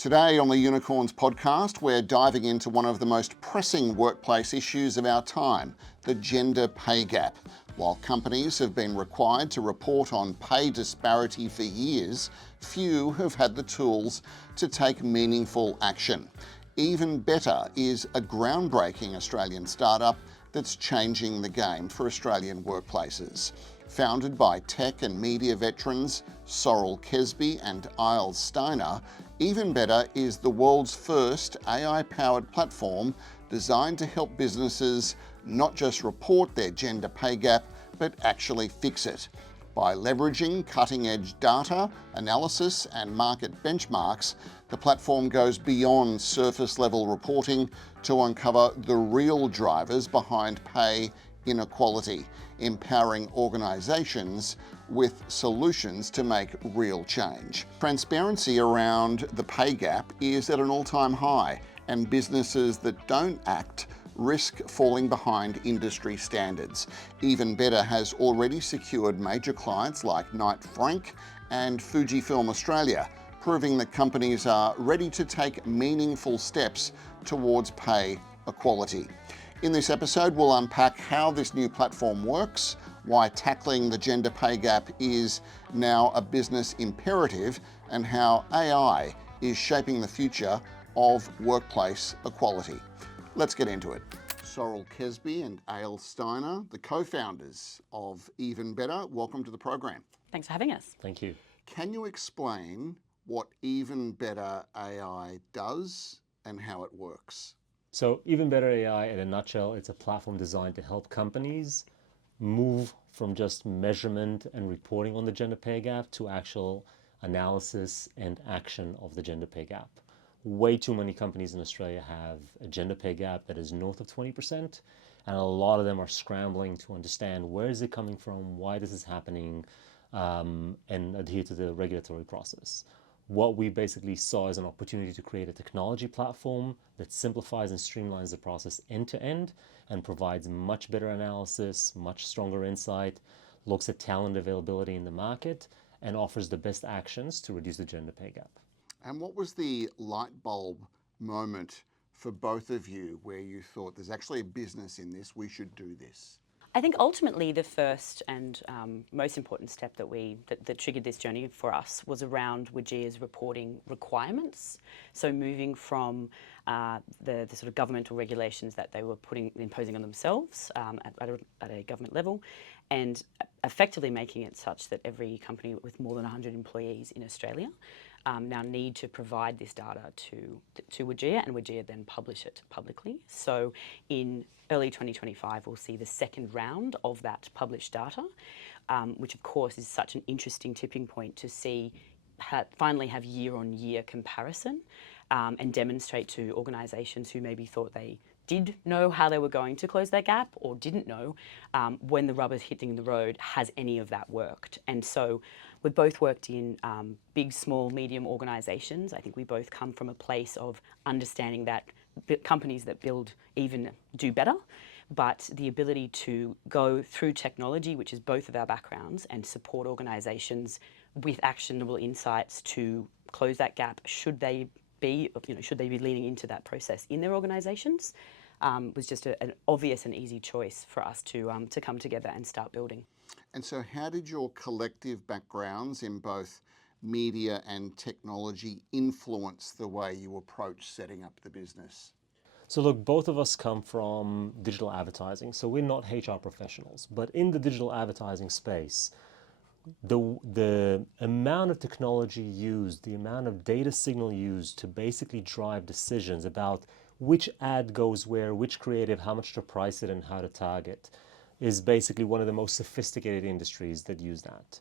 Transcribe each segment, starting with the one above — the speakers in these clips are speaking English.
Today on the Unicorns podcast, we're diving into one of the most pressing workplace issues of our time, the gender pay gap. While companies have been required to report on pay disparity for years, few have had the tools to take meaningful action. EvenBetter is a groundbreaking Australian startup that's changing the game for Australian workplaces. Founded by tech and media veterans Sorrel, Kesby and Ayal, Steiner, EvenBetter is the world's first AI-powered platform designed to help businesses not just report their gender pay gap, but actually fix it. By leveraging cutting-edge data, analysis and market benchmarks, the platform goes beyond surface-level reporting to uncover the real drivers behind pay inequality, empowering organisations with solutions to make real change. Transparency around the pay gap is at an all-time high, and businesses that don't act risk falling behind industry standards. EvenBetter has already secured major clients like Knight Frank and Fujifilm Australia, proving that companies are ready to take meaningful steps towards pay equality. In this episode, we'll unpack how this new platform works, why tackling the gender pay gap is now a business imperative, and how AI is shaping the future of workplace equality. Let's get into it. Sorrel, Kesby and Ayal, Steiner, the co-founders of EvenBetter, welcome to the program. Thanks for having us. Thank you. Can you explain what EvenBetter.AI does and how it works? So EvenBetter.AI, in a nutshell, it's a platform designed to help companies move from just measurement and reporting on the gender pay gap to actual analysis and action of the gender pay gap. Way too many companies in Australia have a gender pay gap that is north of 20%, and a lot of them are scrambling to understand where is it coming from, why this is happening, and adhere to the regulatory process. What we basically saw is an opportunity to create a technology platform that simplifies and streamlines the process end to end and provides much better analysis, much stronger insight, looks at talent availability in the market, and offers the best actions to reduce the gender pay gap. And what was the light bulb moment for both of you where you thought there's actually a business in this, we should do this? I think ultimately the first and most important step that triggered this journey for us was around WGEA's reporting requirements. So moving from the sort of governmental regulations that they were imposing on themselves at a government level, and effectively making it such that every company with more than 100 employees in Australia now need to provide this data to WGEA, and WGEA then publish it publicly. So in early 2025, we'll see the second round of that published data, which of course is such an interesting tipping point to see finally have year-on-year comparison and demonstrate to organisations who maybe thought they did know how they were going to close that gap or didn't know when the rubber's hitting the road, has any of that worked? And so we've both worked in big, small, medium organisations. I think we both come from a place of understanding that companies that build even do better, but the ability to go through technology, which is both of our backgrounds, and support organisations with actionable insights to close that gap, should they be leaning into that process in their organisations, was just an obvious and easy choice for us to come together and start building. And so how did your collective backgrounds in both media and technology influence the way you approach setting up the business? So look, both of us come from digital advertising, so we're not HR professionals, but in the digital advertising space, the amount of technology used, the amount of data signal used to basically drive decisions about which ad goes where, which creative, how much to price it and how to target, is basically one of the most sophisticated industries that use that.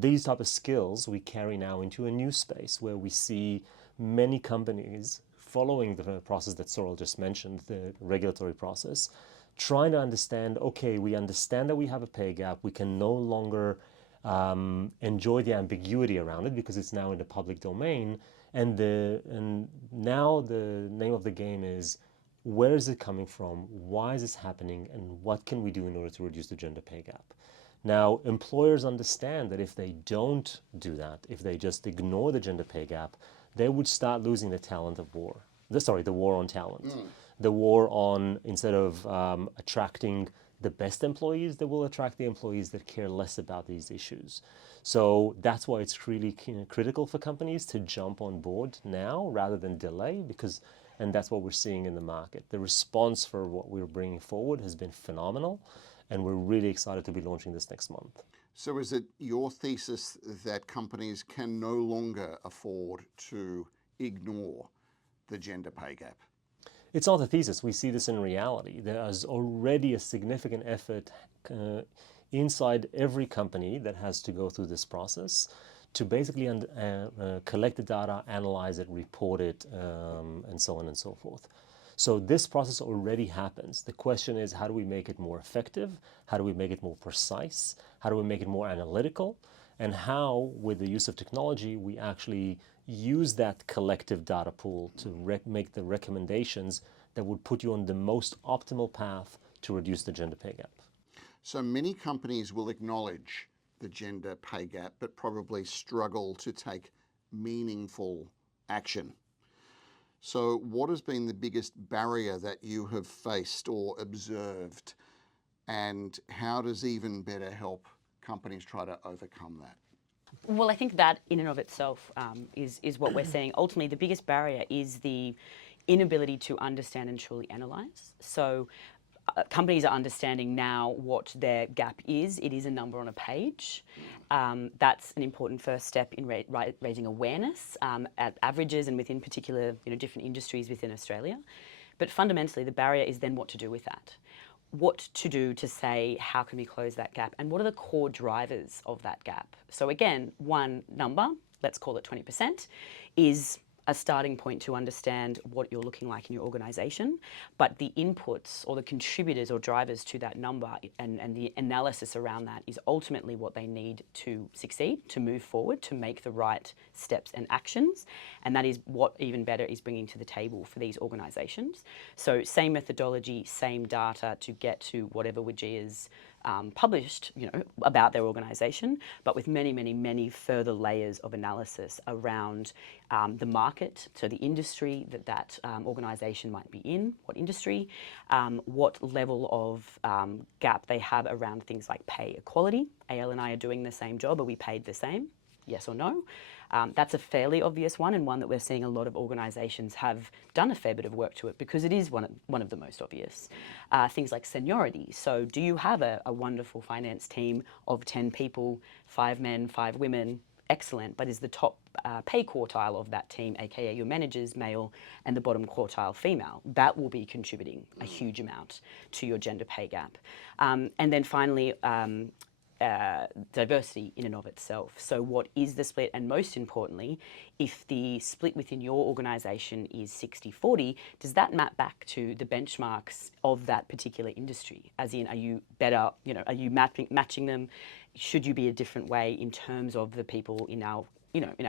These type of skills we carry now into a new space where we see many companies following the process that Sorrel just mentioned, the regulatory process, trying to understand, okay, we understand that we have a pay gap, we can no longer enjoy the ambiguity around it because it's now in the public domain, and now the name of the game is, where is it coming from, why is this happening, and what can we do in order to reduce the gender pay gap? Now, employers understand that if they don't do that, if they just ignore the gender pay gap, they would start losing the talent of war. The war on talent. The war on, instead of attracting the best employees, they will attract the employees that care less about these issues. So that's why it's really critical for companies to jump on board now rather than delay, and that's what we're seeing in the market. The response for what we're bringing forward has been phenomenal, and we're really excited to be launching this next month. So is it your thesis that companies can no longer afford to ignore the gender pay gap? It's not a thesis. We see this in reality. There is already a significant effort inside every company that has to go through this process to basically collect the data, analyze it, report it, and so on and so forth. So this process already happens. The question is, how do we make it more effective? How do we make it more precise? How do we make it more analytical? And how, with the use of technology, we actually use that collective data pool to make the recommendations that would put you on the most optimal path to reduce the gender pay gap. So many companies will acknowledge the gender pay gap, but probably struggle to take meaningful action. So what has been the biggest barrier that you have faced or observed, and how does EvenBetter help companies try to overcome that? Well, I think that in and of itself is what we're seeing. Ultimately, the biggest barrier is the inability to understand and truly analyze. So companies are understanding now what their gap is. It is a number on a page. That's an important first step in raising awareness at averages and within particular different industries within Australia. But fundamentally, the barrier is then what to do with that. What to do to say, how can we close that gap? And what are the core drivers of that gap? So again, one number, let's call it 20%, is a starting point to understand what you're looking like in your organisation, but the inputs or the contributors or drivers to that number and the analysis around that is ultimately what they need to succeed, to move forward, to make the right steps and actions, and that is what EvenBetter is bringing to the table for these organisations. So same methodology, same data to get to whatever WGEA's published, about their organisation, but with many, many, many further layers of analysis around the market, so the industry that organisation might be in, what industry, what level of gap they have around things like pay equality. Ayal and I are doing the same job. Are we paid the same? Yes or no? That's a fairly obvious one, and one that we're seeing a lot of organisations have done a fair bit of work to it because it is one of the most obvious. Things like seniority. So do you have a wonderful finance team of 10 people, 5 men, 5 women? Excellent, but is the top pay quartile of that team, aka your managers, male, and the bottom quartile, female? That will be contributing a huge amount to your gender pay gap. And then finally, diversity in and of itself. So what is the split? And most importantly, if the split within your organisation is 60-40, does that map back to the benchmarks of that particular industry? As in, are you better, are you matching them? Should you be a different way in terms of the people in our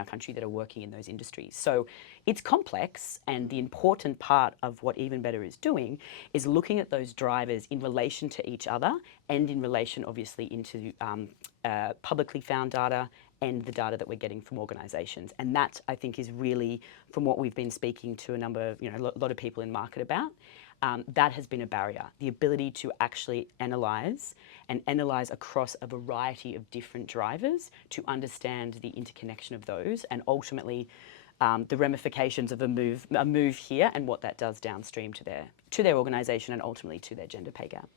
country that are working in those industries? So it's complex, and the important part of what EvenBetter is doing is looking at those drivers in relation to each other and in relation, obviously, into publicly found data and the data that we're getting from organisations. And that, I think, is really, from what we've been speaking to a number of, a lot of people in market about, that has been a barrier. The ability to actually analyse across a variety of different drivers to understand the interconnection of those, and ultimately the ramifications of a move here and what that does downstream to their organisation and ultimately to their gender pay gap.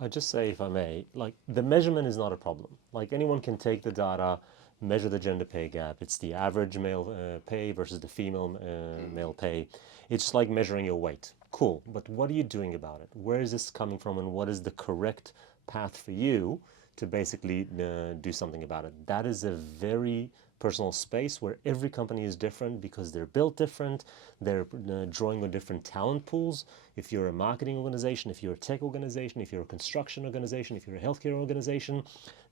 I'd just say, if I may, the measurement is not a problem. Anyone can take the data, measure the gender pay gap. It's the average male pay versus the female male pay. It's just like measuring your weight. Cool, but what are you doing about it? Where is this coming from, and what is the correct path for you to basically do something about it? That is a very personal space where every company is different because they're built different, they're drawing on different talent pools. If you're a marketing organization, if you're a tech organization, if you're a construction organization, if you're a healthcare organization,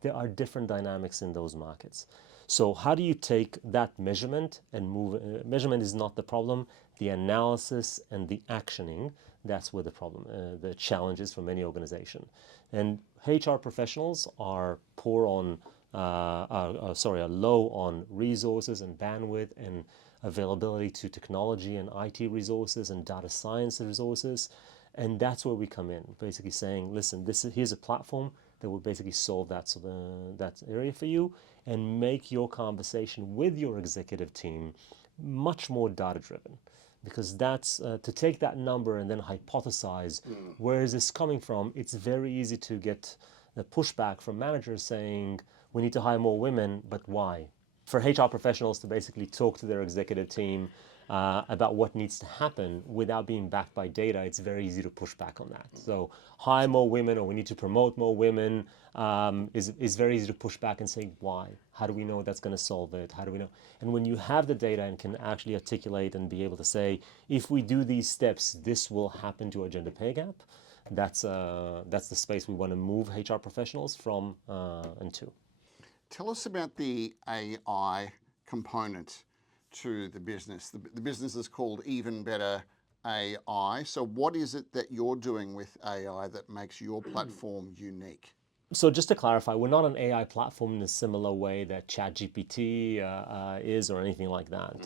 there are different dynamics in those markets. So how do you take that measurement and move? Measurement is not the problem. The analysis and the actioning, that's where the problem, the challenge is for many organizations. And HR professionals are poor on, are low on resources and bandwidth and availability to technology and IT resources and data science resources. And that's where we come in, basically saying, listen, here's a platform that will basically solve that area for you and make your conversation with your executive team much more data-driven. Because that's, to take that number and then hypothesize where is this coming from, it's very easy to get the pushback from managers saying, we need to hire more women, but why? For HR professionals to basically talk to their executive team about what needs to happen without being backed by data, it's very easy to push back on that. So hire more women, or we need to promote more women, is very easy to push back and say, why? How do we know that's going to solve it? How do we know? And when you have the data and can actually articulate and be able to say, if we do these steps, this will happen to our gender pay gap, that's the space we want to move HR professionals from and to. Tell us about the AI component to the business. The business is called EvenBetter.AI. So what is it that you're doing with AI that makes your platform unique? So just to clarify, we're not an AI platform in a similar way that ChatGPT is or anything like that.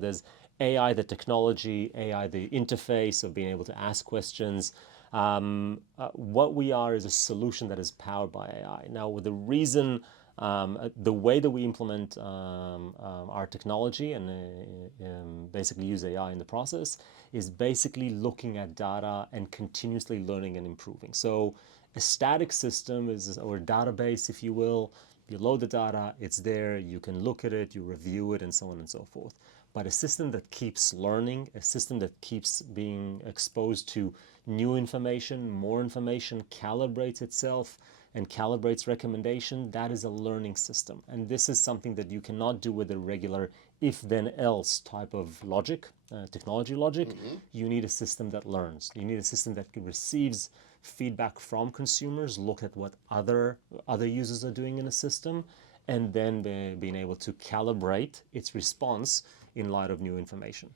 There's AI, the technology, AI, the interface of being able to ask questions. What we are is a solution that is powered by AI. Now, the reason, the way that we implement our technology and basically use AI in the process is basically looking at data and continuously learning and improving. So a static system is, or a database, if you will, you load the data, it's there, you can look at it, you review it, and so on and so forth. But a system that keeps learning, a system that keeps being exposed to new information, more information, calibrates itself, and calibrates recommendation, that is a learning system. And this is something that you cannot do with a regular if-then-else type of logic, technology logic. You need a system that learns. You need a system that receives feedback from consumers, look at what other users are doing in a system, and then being able to calibrate its response in light of new information.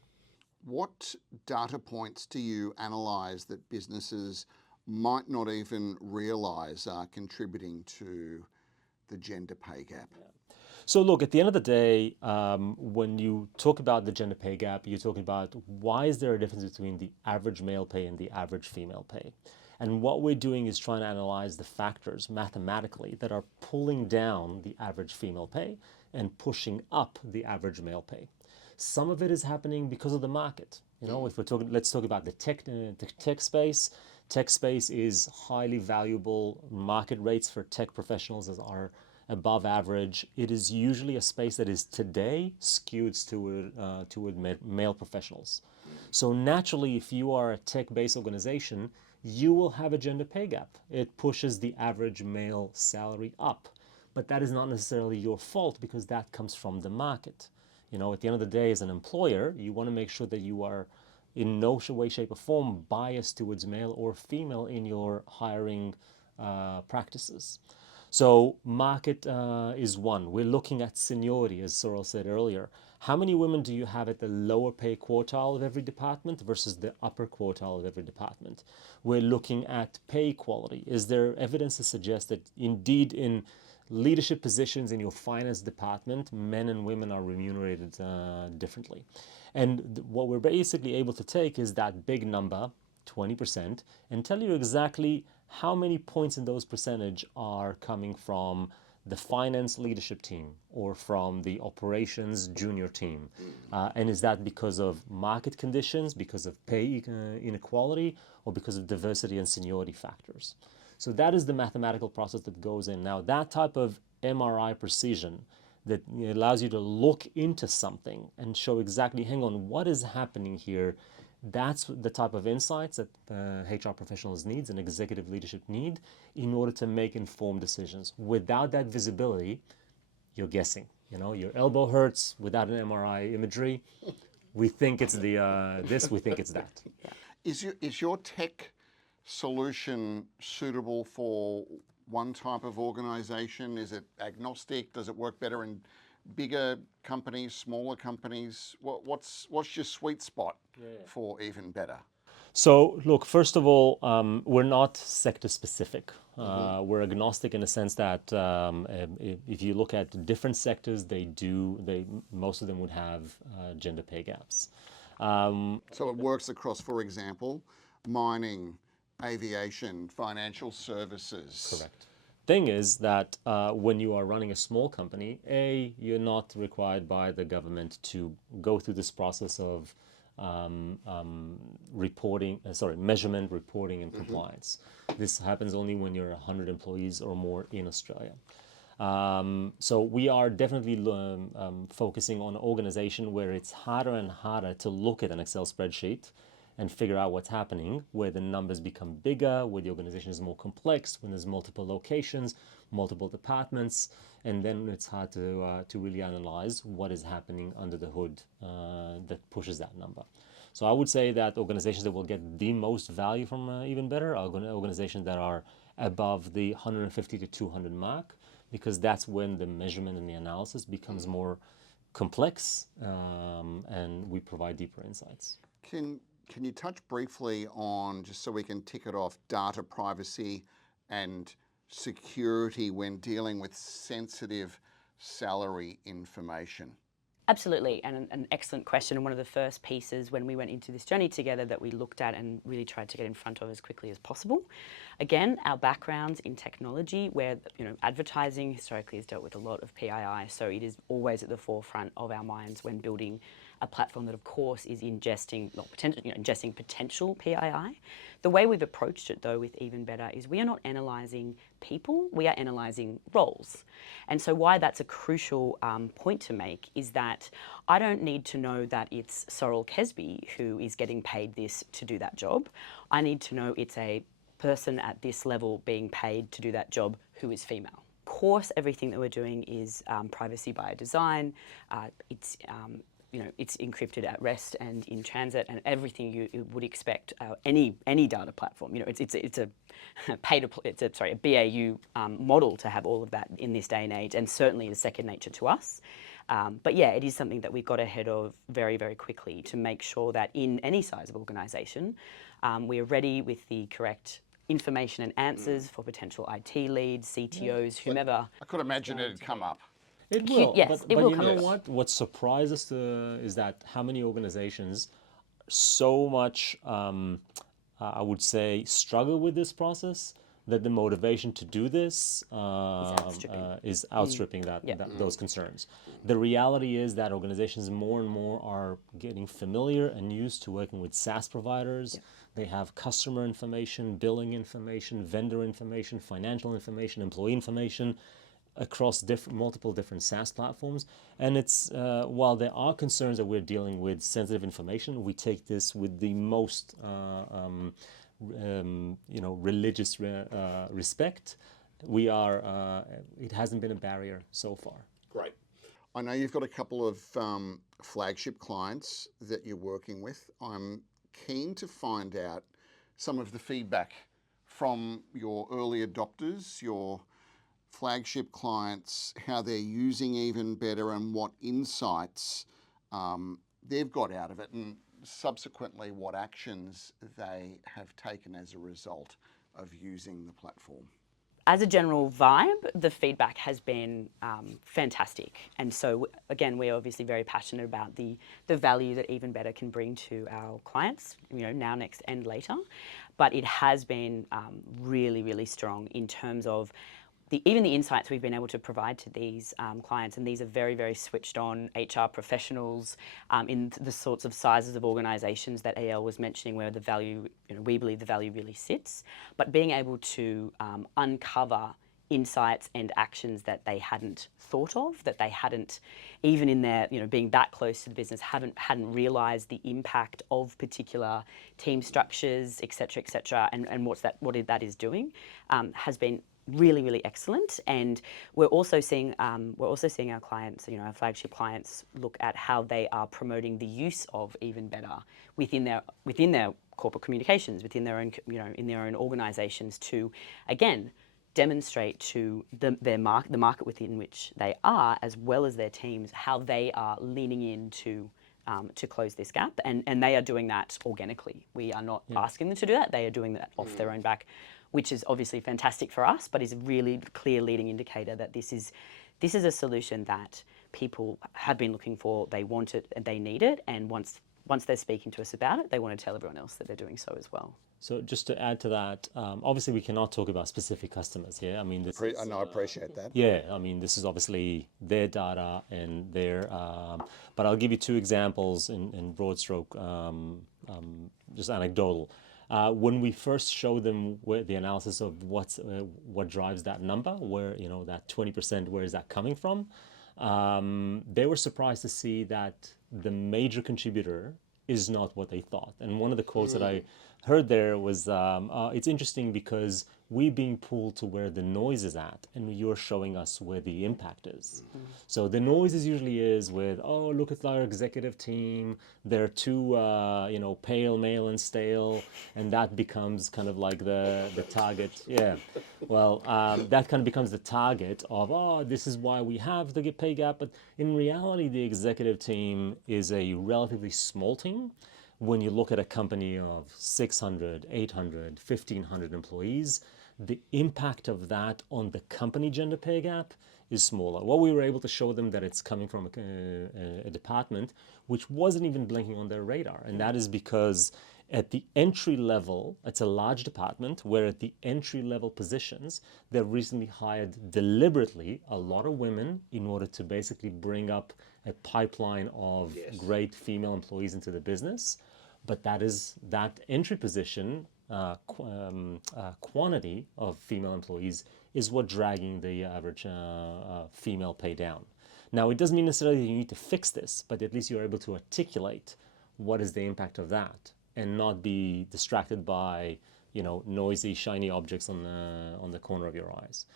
What data points do you analyze that businesses might not even realize are contributing to the gender pay gap? So look, at the end of the day, when you talk about the gender pay gap, you're talking about why is there a difference between the average male pay and the average female pay? And what we're doing is trying to analyze the factors mathematically that are pulling down the average female pay and pushing up the average male pay. Some of it is happening because of the market. If we're talking, let's talk about the tech space. Tech space is highly valuable. Market rates for tech professionals are above average. It is usually a space that is today skewed toward male professionals. So naturally, if you are a tech-based organization, you will have a gender pay gap. It pushes the average male salary up. But that is not necessarily your fault because that comes from the market. At the end of the day, as an employer, you want to make sure that you are in no way, shape, or form biased towards male or female in your hiring practices. So market is one. We're looking at seniority, as Sorrel said earlier. How many women do you have at the lower pay quartile of every department versus the upper quartile of every department? We're looking at pay equality. Is there evidence to suggest that indeed in leadership positions in your finance department, men and women are remunerated differently? And what we're basically able to take is that big number, 20%, and tell you exactly how many points in those percentage are coming from the finance leadership team or from the operations junior team. And is that because of market conditions, because of pay inequality, or because of diversity and seniority factors? So that is the mathematical process that goes in. Now, that type of MRI precision that allows you to look into something and show exactly, hang on, what is happening here? That's the type of insights that HR professionals need and executive leadership need in order to make informed decisions. Without that visibility, you're guessing. Your elbow hurts without an MRI imagery. We think it's this, we think it's that. Is your tech solution suitable for one type of organization? Is it agnostic? Does it work better in bigger companies, smaller companies? What's your sweet spot for EvenBetter? So, look, first of all, we're not sector specific. We're agnostic in the sense that if you look at different sectors, most of them would have gender pay gaps. So it works across, for example, mining, aviation, financial services. Correct. Thing is that when you are running a small company, you're not required by the government to go through this process of measurement, reporting, and compliance. This happens only when you're 100 employees or more in Australia. So we are definitely focusing on an organization where it's harder and harder to look at an Excel spreadsheet and figure out what's happening, where the numbers become bigger, where the organization is more complex, when there's multiple locations, multiple departments, and then it's hard to really analyze what is happening under the hood that pushes that number. So I would say that organizations that will get the most value from EvenBetter are organizations that are above the 150 to 200 mark, because that's when the measurement and the analysis becomes more complex, and we provide deeper insights. Can you touch briefly on, just so we can tick it off, data privacy and security when dealing with sensitive salary information? Absolutely, and an excellent question. And one of the first pieces when we went into this journey together that we looked at and really tried to get in front of as quickly as possible. Again, our backgrounds in technology, where advertising historically has dealt with a lot of PII, so it is always at the forefront of our minds when building a platform that, of course, is ingesting potential PII. The way we've approached it, though, with EvenBetter is we are not analysing people, we are analysing roles. And so why that's a crucial point to make is that I don't need to know that it's Sorrel Kesby who is getting paid this to do that job. I need to know it's a person at this level being paid to do that job who is female. Of course, everything that we're doing is privacy by design. It's encrypted at rest and in transit, and everything you would expect any data platform. It's a a BAU model to have all of that in this day and age, and certainly is second nature to us. But yeah, it is something that we got ahead of very, very quickly to make sure that in any size of organisation, we are ready with the correct information and answers for potential IT leads, CTOs, whomever. I could imagine it'd come up. It will, Yes, it but will you come know up. what? What surprised us is that how many organizations so much, I would say, struggle with this process that the motivation to do this is outstripping those concerns. The reality is that organizations more and more are getting familiar and used to working with SaaS providers. They have customer information, billing information, vendor information, financial information, employee information across multiple different SaaS platforms. And it's while there are concerns that we're dealing with sensitive information, we take this with the most religious respect. It hasn't been a barrier so far. Great. I know you've got a couple of flagship clients that you're working with. I'm keen to find out some of the feedback from your early adopters, your flagship clients, how they're using EvenBetter and what insights they've got out of it, and subsequently what actions they have taken as a result of using the platform. As a general vibe, the feedback has been fantastic. And so, again, we're obviously very passionate about the value that EvenBetter can bring to our clients, now, next, and later. But it has been really, really strong in terms of even the insights we've been able to provide to these clients, and these are very, very switched on HR professionals in the sorts of sizes of organisations that Ayal was mentioning, where the value, we believe the value really sits. But being able to uncover insights and actions that they hadn't thought of, that they hadn't, even in their, being that close to the business, hadn't realised the impact of particular team structures, et cetera, and what that is doing, has been really, really excellent. And we're also seeing our clients, our flagship clients, look at how they are promoting the use of EvenBetter within their corporate communications, within their own, in their own organisations, to again demonstrate to the market within which they are, as well as their teams, how they are leaning into to close this gap, and they are doing that organically. We are not asking them to do that. They are doing that off their own back, which is obviously fantastic for us, but is a really clear leading indicator that this is a solution that people have been looking for, they want it, and they need it, and once they're speaking to us about it, they want to tell everyone else that they're doing so as well. So just to add to that, obviously we cannot talk about specific customers here. I mean, I appreciate that. yeah, I mean, this is obviously their data and their, but I'll give you two examples in broad stroke, just anecdotal. When we first showed them the analysis of what drives that number, where, that 20%, where is that coming from? They were surprised to see that the major contributor is not what they thought. And one of the quotes that I heard there was, it's interesting because we're being pulled to where the noise is at, and you're showing us where the impact is. So the noise usually is with, oh, look at our executive team, they're too, pale, male, and stale, and that becomes kind of like the target. Yeah, well, that kind of becomes the target of, oh, this is why we have the pay gap. But in reality, the executive team is a relatively small team. When you look at a company of 600, 800, 1,500 employees, the impact of that on the company gender pay gap is smaller. What we were able to show them that it's coming from a department which wasn't even blinking on their radar. And that is because at the entry level, it's a large department where at the entry level positions, they've recently hired deliberately a lot of women in order to basically bring up a pipeline of great female employees into the business. But that entry position quantity of female employees is what dragging the average female pay down. Now, it doesn't mean necessarily you need to fix this, but at least you're able to articulate what is the impact of that and not be distracted by, noisy, shiny objects on the corner of your eyes.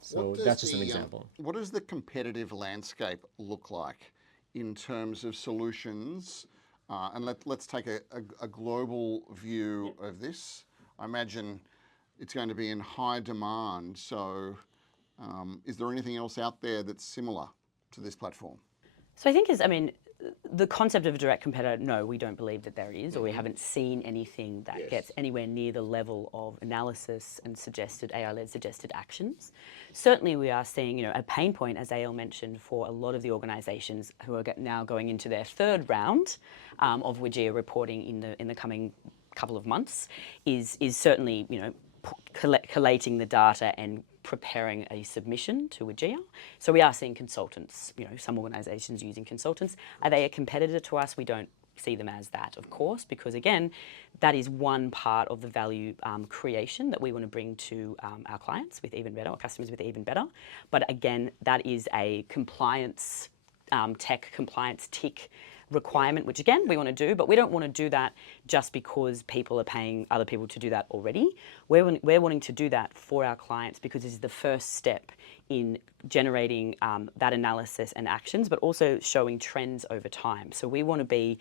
So that's just an example. What does the competitive landscape look like in terms of solutions? And let's take a global view of this. I imagine it's going to be in high demand. So is there anything else out there that's similar to this platform? So I think the concept of a direct competitor, no, we don't believe that there is, or we haven't seen anything that gets anywhere near the level of analysis and AI-led suggested actions. Certainly we are seeing, a pain point, as Ayal mentioned, for a lot of the organisations who are now going into their third round of WGEA reporting in the coming couple of months, is certainly, collating the data and preparing a submission to WGEA. So we are seeing consultants, some organisations using consultants. Are they a competitor to us? We don't see them as that, of course, because again, that is one part of the value creation that we want to bring to our clients with EvenBetter, or customers with EvenBetter. But again, that is a compliance, tech compliance tick requirement, which again we want to do, but we don't want to do that just because people are paying other people to do that already. We're wanting to do that for our clients because this is the first step in generating that analysis and actions, but also showing trends over time. So we want to be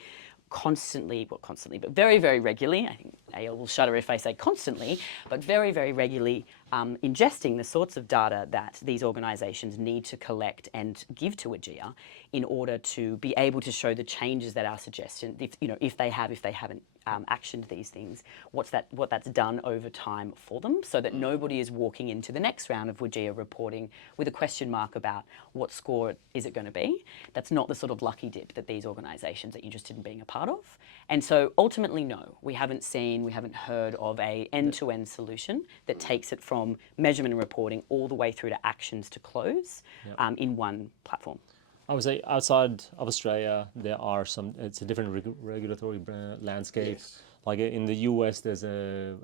but very, very regularly, I think Ayal will shudder if I say constantly, but very, very regularly ingesting the sorts of data that these organisations need to collect and give to WGEA in order to be able to show the changes that our suggestion, if they haven't actioned these things, what that's done over time for them, so that nobody is walking into the next round of WGEA reporting with a question mark about what score is it going to be. That's not the sort of lucky dip that these organisations are interested in being a part of. And so ultimately, no, we haven't heard of a end-to-end solution that takes it from measurement and reporting all the way through to actions to close in one platform. I would say outside of Australia, it's a different regulatory landscape. Yes. Like in the US, there's a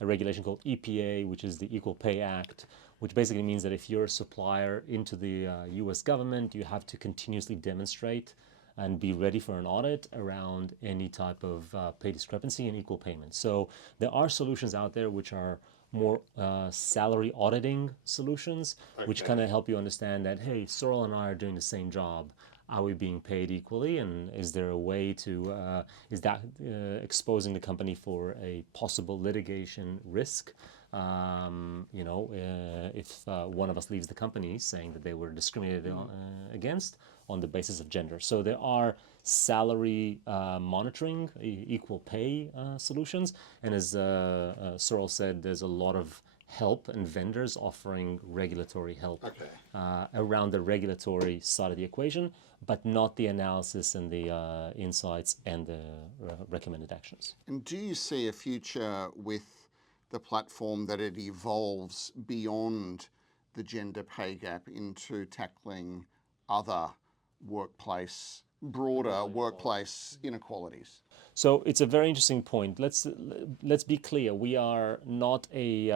regulation called EPA, which is the Equal Pay Act, which basically means that if you're a supplier into the US government, you have to continuously demonstrate and be ready for an audit around any type of pay discrepancy and equal payment. So there are solutions out there which are more salary auditing solutions, which kind of help you understand that, hey, Sorrel and I are doing the same job. Are we being paid equally? And is there a way to, is that exposing the company for a possible litigation risk? if one of us leaves the company saying that they were discriminated against on the basis of gender. So there are salary monitoring, equal pay solutions, and as Sorrel said, there's a lot of help and vendors offering regulatory help around the regulatory side of the equation, but not the analysis and the insights and the recommended actions. And do you see a future with the platform that it evolves beyond the gender pay gap into tackling other broader workplace inequalities? So it's a very interesting point. Let's be clear. We are not a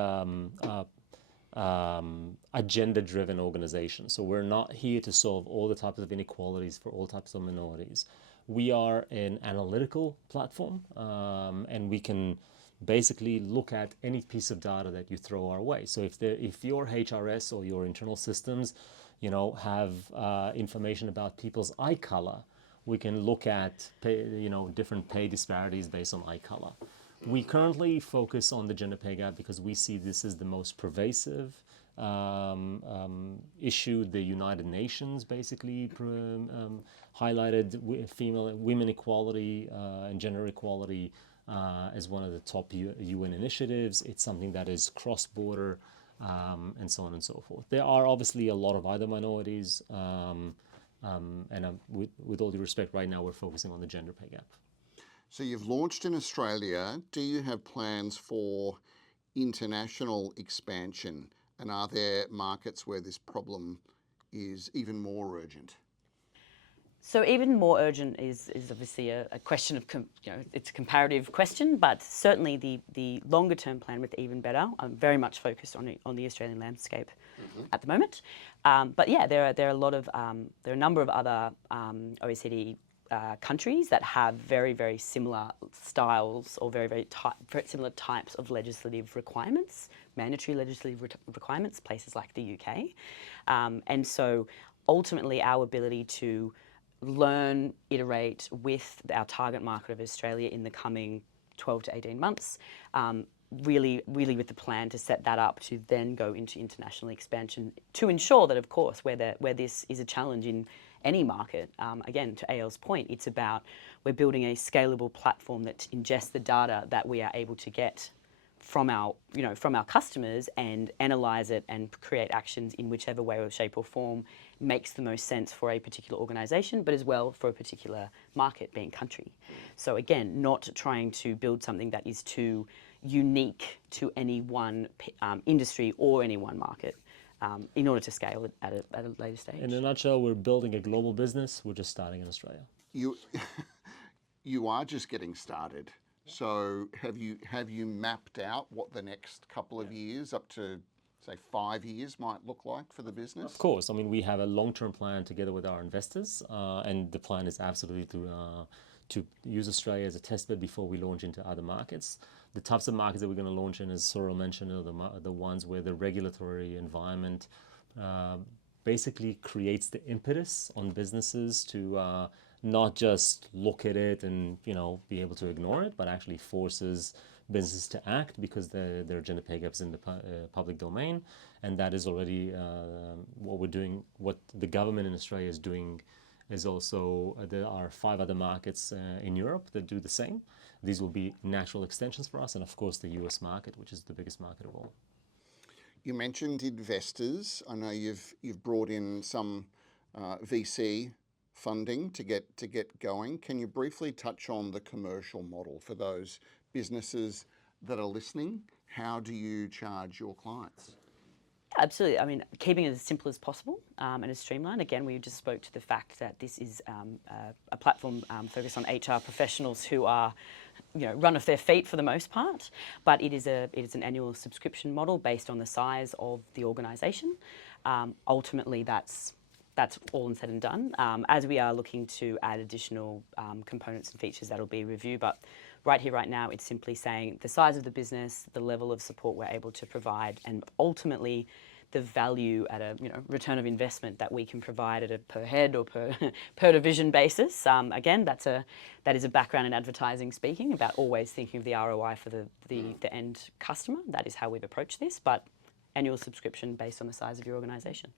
gender-driven organization. So we're not here to solve all the types of inequalities for all types of minorities. We are an analytical platform, and we can basically look at any piece of data that you throw our way. So if your HRS or your internal systems, have information about people's eye color, we can look at different pay disparities based on eye color. We currently focus on the gender pay gap because we see this as the most pervasive issue. The United Nations basically highlighted women equality and gender equality as one of the top UN initiatives. It's something that is cross-border and so on and so forth. There are obviously a lot of other minorities, and with all due respect, right now we're focusing on the gender pay gap. So you've launched in Australia. Do you have plans for international expansion? And are there markets where this problem is even more urgent? So even more urgent is obviously a question of, it's a comparative question, but certainly the longer term plan with Even Better, I'm very much focused on the Australian landscape at the moment. But yeah, there are a number of other OECD countries that have very, very similar styles or very similar types of legislative requirements, mandatory legislative requirements, places like the UK. And so ultimately our ability to learn, iterate with our target market of Australia in the coming 12 to 18 months, really with the plan to set that up to then go into international expansion to ensure that, of course, where this is a challenge in any market, again, to Ayal's point, it's about we're building a scalable platform that ingests the data that we are able to get from our customers and analyze it and create actions in whichever way or shape or form makes the most sense for a particular organisation, but as well for a particular market, being country. So again, not trying to build something that is too unique to any one industry or any one market in order to scale it at a later stage. In a nutshell, we're building a global business. We're just starting in Australia. You are just getting started. So have you mapped out what the next couple of years, up to say 5 years, might look like for the business? Of course. I mean, we have a long-term plan together with our investors, and the plan is absolutely to use Australia as a testbed before we launch into other markets. The types of markets that we're going to launch in, as Sorrel mentioned, are the ones where the regulatory environment basically creates the impetus on businesses to not just look at it and be able to ignore it, but actually forces businesses to act because their gender pay gaps in the public domain, and that is already what we're doing. What the government in Australia is doing is also there are 5 other markets in Europe that do the same. These will be natural extensions for us, and of course the US market, which is the biggest market of all. You mentioned investors. I know you've brought in some VC funding to get going. Can you briefly touch on the commercial model for those businesses that are listening? How do you charge your clients? Absolutely. I mean, keeping it as simple as possible and as streamlined. Again, we just spoke to the fact that this is a platform focused on HR professionals who are, run off their feet for the most part. But it is an annual subscription model based on the size of the organisation. Ultimately, that's all said and done. As we are looking to add additional components and features, that'll be reviewed. But right here, right now, it's simply saying the size of the business, the level of support we're able to provide, and ultimately the value at a return of investment that we can provide at a per head or per division basis. Again, that is a background in advertising speaking about always thinking of the ROI for the end customer. That is how we've approached this, but annual subscription based on the size of your organisation.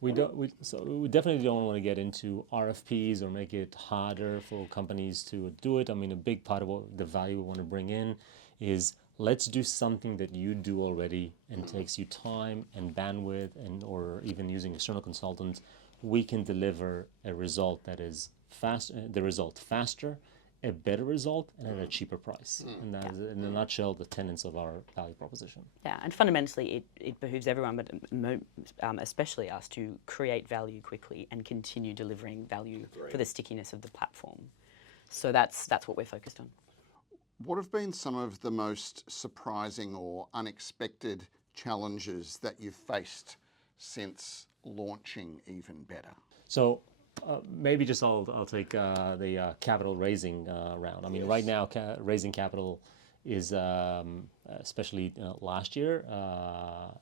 We definitely don't want to get into RFPs or make it harder for companies to do it. I mean, a big part of what the value we want to bring in is let's do something that you do already and takes you time and bandwidth or even using external consultants. We can deliver a result that is faster, a better result, and at a cheaper price. And that is, in a nutshell, the tenets of our value proposition. Yeah, and fundamentally, it behooves everyone, but especially us, to create value quickly and continue delivering value for the stickiness of the platform. So that's what we're focused on. What have been some of the most surprising or unexpected challenges that you've faced since launching EvenBetter? So maybe just I'll take the capital raising round. I mean, right now raising capital is, especially last year,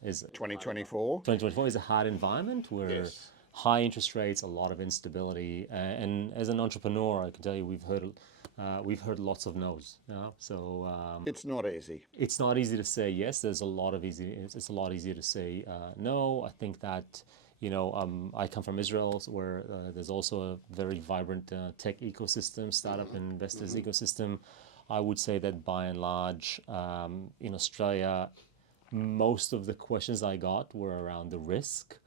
is 2024. 2024 is a hard environment where high interest rates, a lot of instability, and as an entrepreneur, I can tell you we've heard lots of no's. So it's not easy. It's not easy to say yes. It's a lot easier to say no. I think that. I come from Israel, where there's also a very vibrant tech ecosystem, startup and investors ecosystem. I would say that by and large, in Australia, most of the questions I got were around the risk.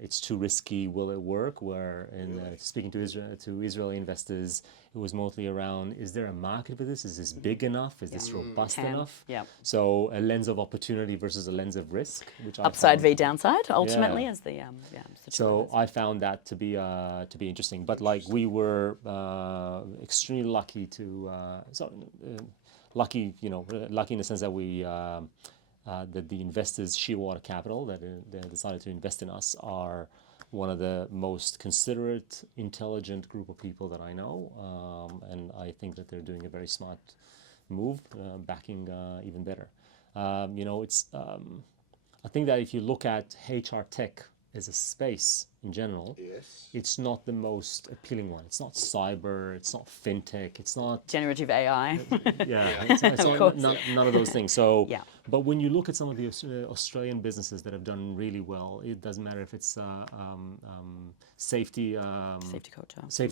It's too risky, will it work? Where in speaking to Israeli investors, it was mostly around, is there a market for this? Is this big enough? Is this robust enough? Yeah. So a lens of opportunity versus a lens of risk, which upside v downside ultimately as the So I found that to be interesting. But like we were extremely lucky lucky in the sense that we. That the investors, Shearwater Capital, that they decided to invest in us, are one of the most considerate, intelligent group of people that I know, and I think that they're doing a very smart move, backing EvenBetter. I think that if you look at HR tech as a space in general, it's not the most appealing one. It's not cyber, it's not fintech, it's not generative AI. None of those things. So, but when you look at some of the Australian businesses that have done really well, it doesn't matter if it's safety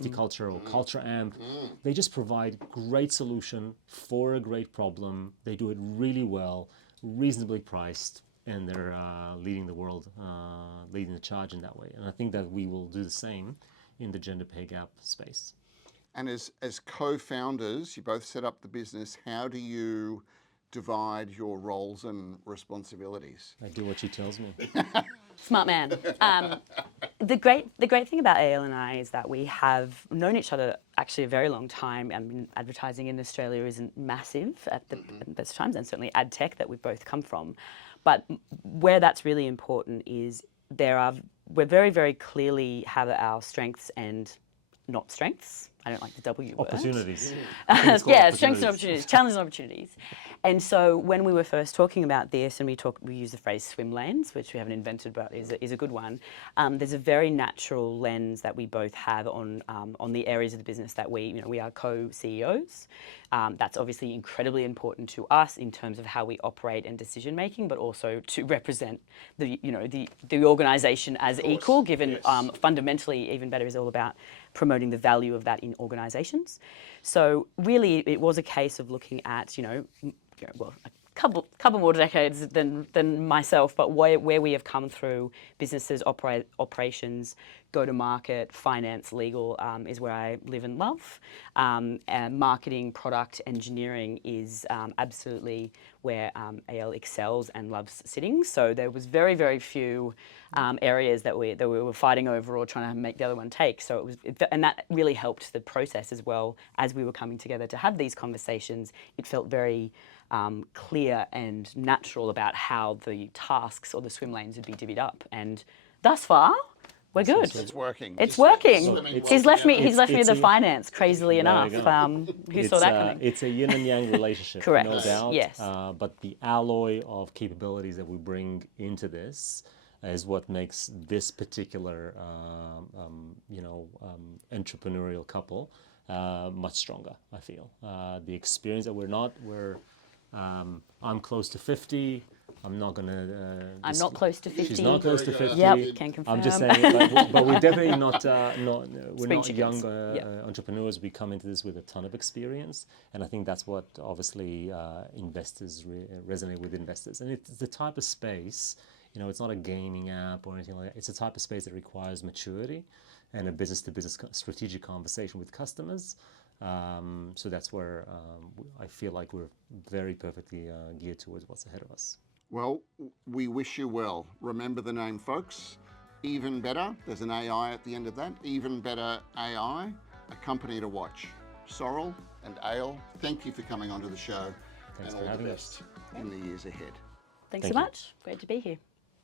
culture or Culture Amp. They just provide great solution for a great problem. They do it really well, reasonably priced, and they're leading the world, leading the charge in that way. And I think that we will do the same in the gender pay gap space. And as co-founders, you both set up the business. How do you divide your roles and responsibilities? I do what she tells me. Smart man. The great thing about Ayal and I is that we have known each other actually a very long time. I mean, advertising in Australia isn't massive at the best times, and certainly ad tech that we've both come from. But where that's really important is we're very, very clearly have our strengths and not strengths. I don't like the W word. Opportunities. Strengths and opportunities, challenges and opportunities. And so when we were first talking about this, and we use the phrase swim lanes, which we haven't invented, but is a good one. There's a very natural lens that we both have on the areas of the business that we are co-CEOs. That's obviously incredibly important to us in terms of how we operate and decision making, but also to represent the organisation as equal. Given fundamentally, EvenBetter is all about promoting the value of that in organisations. So really, it was a case of looking at a couple more decades than myself, but where we have come through businesses, operations, go-to-market, finance, legal is where I live and love. And marketing, product, engineering is absolutely where Ayal excels and loves sitting. So there was very, very few areas that we were fighting over or trying to make the other one take. So and that really helped the process as well as we were coming together to have these conversations. It felt very clear and natural about how the tasks or the swim lanes would be divvied up. And thus far, We're good. It's working. It's working. swimming He's well left me. together. He's left me It's the a- finance. Crazily enough, you go. who saw that coming? It's a yin and yang relationship, Correct. no doubt. Yes. But the alloy of capabilities that we bring into this is what makes this particular, entrepreneurial couple much stronger. I feel the experience that I'm close to 50. I'm not gonna. I'm not close to 50. She's not close to 50. Yep, can confirm. I'm just saying, but we're definitely not we're not chickens. young Yep. entrepreneurs. We come into this with a ton of experience, and I think that's what obviously investors resonate with investors. And it's the type of space, it's not a gaming app or anything like that. It's a type of space that requires maturity and a business-to-business strategic conversation with customers. So that's where I feel like we're very perfectly geared towards what's ahead of us. Well, we wish you well. Remember the name, folks. EvenBetter, there's an AI at the end of that. EvenBetter.AI, a company to watch. Sorrel and Ayal, thank you for coming onto the show. Thanks and for all having the us. best in the years ahead. Thanks Thank so you. much. Great to be here.